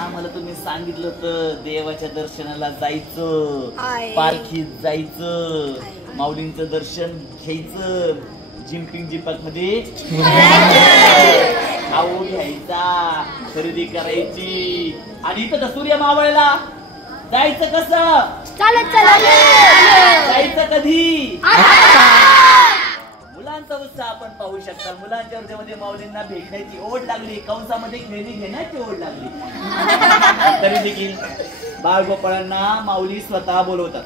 आम्हाला तुम्ही सांगितलं होतं देवाच्या दर्शनाला जायचं, पालखीत जायचं, माऊलींचं दर्शन घ्यायचं, जिम्पिंग जिपाक मध्ये खाऊ घ्यायचा, खरेदी करायची. आणि इथं सूर्य मावळला जायचं कसं? चालत चालत जायचं कधी? मुलांचा उत्साह आपण पाहू शकता. मुलांच्या हृदयामध्ये माऊलींना भेटण्याची ओढ लागली, कंसामध्ये खेळणी घेण्याची ओढ लागली. तरी देखील बाळगोपाळांना माऊली स्वतः बोलवतात.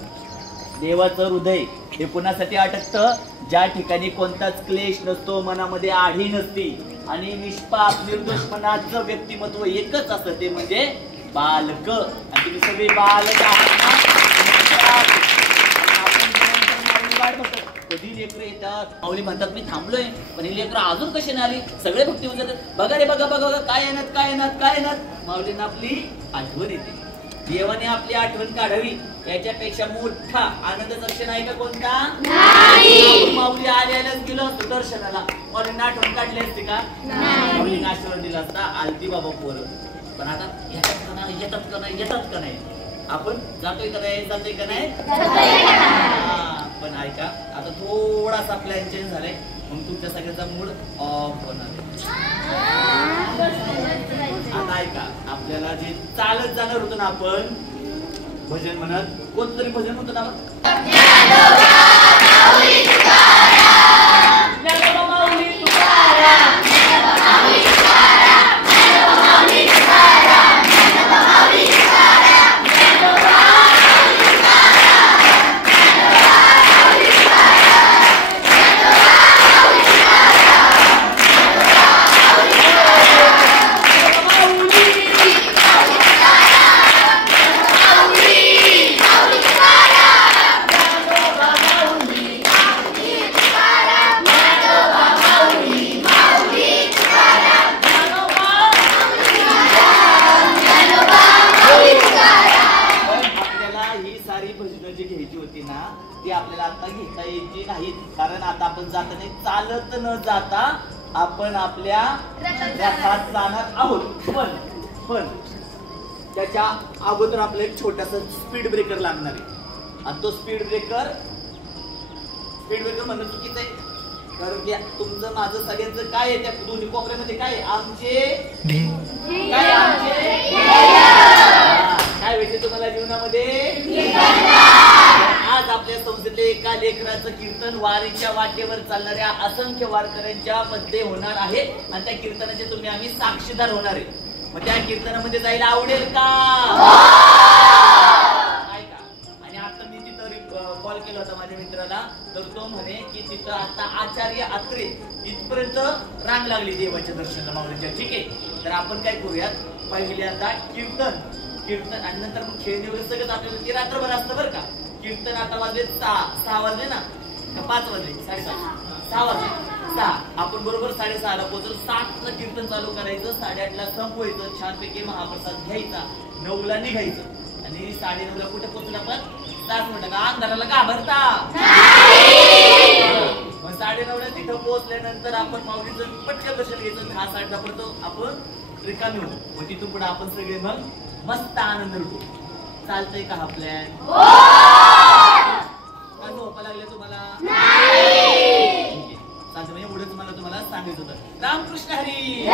देवाचं हृदय हे कुणासाठी अटकतं? ज्या ठिकाणी कोणताच क्लेश नसतो, मनामध्ये आढी नसती आणि निष्पाप निर्दोषपणाचं व्यक्तिमत्व एकच असतं, ते म्हणजे बालक. आणि तुम्ही सगळे बालक आहात ना. कधी लेकर येतात, माऊली म्हणतात मी थांबलोय, पण ही लेकर अजून कशी नाही आली? सगळे भक्ती होऊन जातात. बघा रे बघा बघा काय येणार काय येणार काय येणार. माऊलींना आपली आठवण येते. देवाने आपली आठवण काढावी याच्यापेक्षा मोठा आनंदाचा क्षण आहे का कोणता? माऊली आल्यालाच गेलो असतो दर्शनाला, माऊलींना आठवण काढली असते का? माऊलींना आशीर्वाद दिला असता, आलती बाबा पोरं. पण आता येतात का नाही, येतात का नाही, येतात का नाही, आपण जातोय का नाही, जातोय का नाही. पण ऐका, आता थोडासा प्लॅन चेंज झालाय, मग तुमच्या सगळ्यांचा मूड ऑफ होणार. आता ऐका, आपल्याला जे चालत जाणार होतं ना आपण भजन म्हणत, कोणतं तरी भजन होतं ना चालत न जाता आपण आपल्या रथात जाणार आहोत. पण त्याच्या अगोदर आपल्याला एक छोटासा स्पीड ब्रेकर लागणार आहे. आणि तो स्पीड ब्रेकर म्हणणं चुकीचं आहे, कारण की तुमचं माझं सगळ्यांचं काय आहे, त्या दोन्ही कोपऱ्यामध्ये काय आमचे काय व्हायचे तुम्हाला जीवनामध्ये? आज आपल्या संस्थेतले एका लेकराचं कीर्तन वारीच्या वाटेवर चालणाऱ्या असंख्य वारकऱ्यांच्या मध्ये होणार आहे आणि त्या कीर्तनाचे तुम्ही आम्ही साक्षीदार होणार आहे. मग त्या कीर्तनामध्ये जायला आवडेल का? ऐका, आणि आता मी तिथं कॉल केला होता माझ्या मित्राला, तर तो म्हणे की तिथं आता आचार्य अत्रे इथपर्यंत रांग लागली देवाच्या दर्शनाला माऊलीच्या. ठीक आहे, तर आपण काय करूयात, पहिले आता कीर्तन आणि नंतर मग खेळणी वगैरे सगळं आपल्याला ते रात्रभर असतं बरं का. कीर्तन आता वाजले 6 वाजले ना, 5 वाजले, 6:30 वाजले, 6. आपण बरोबर 6:30 ला पोहोचलो. 7 ला कीर्तन चालू करायचं, 8:30 ला संपवायचं, छानपैकी महाप्रसाद घ्यायचा, 9 ला निघायचं आणि 9:30 ला कुठे पोहोचलो आपण? 7 मिनिटं का अंधाराला घाबरता? मग 9:30 ला तिथं पोहोचल्यानंतर आपण माऊलीचं पटकन दर्शन घ्यायचं. 10-10:30 पर्यंत आपण रिकामी होतो. मग तिथून पुढे आपण सगळे मग मस्त आनंद लुटू. चालतंय का हा प्लॅन? झोपा लागले तुम्हाला? चालतं, म्हणजे पुढे तुम्हाला सांगायचं होतं. रामकृष्ण हरी.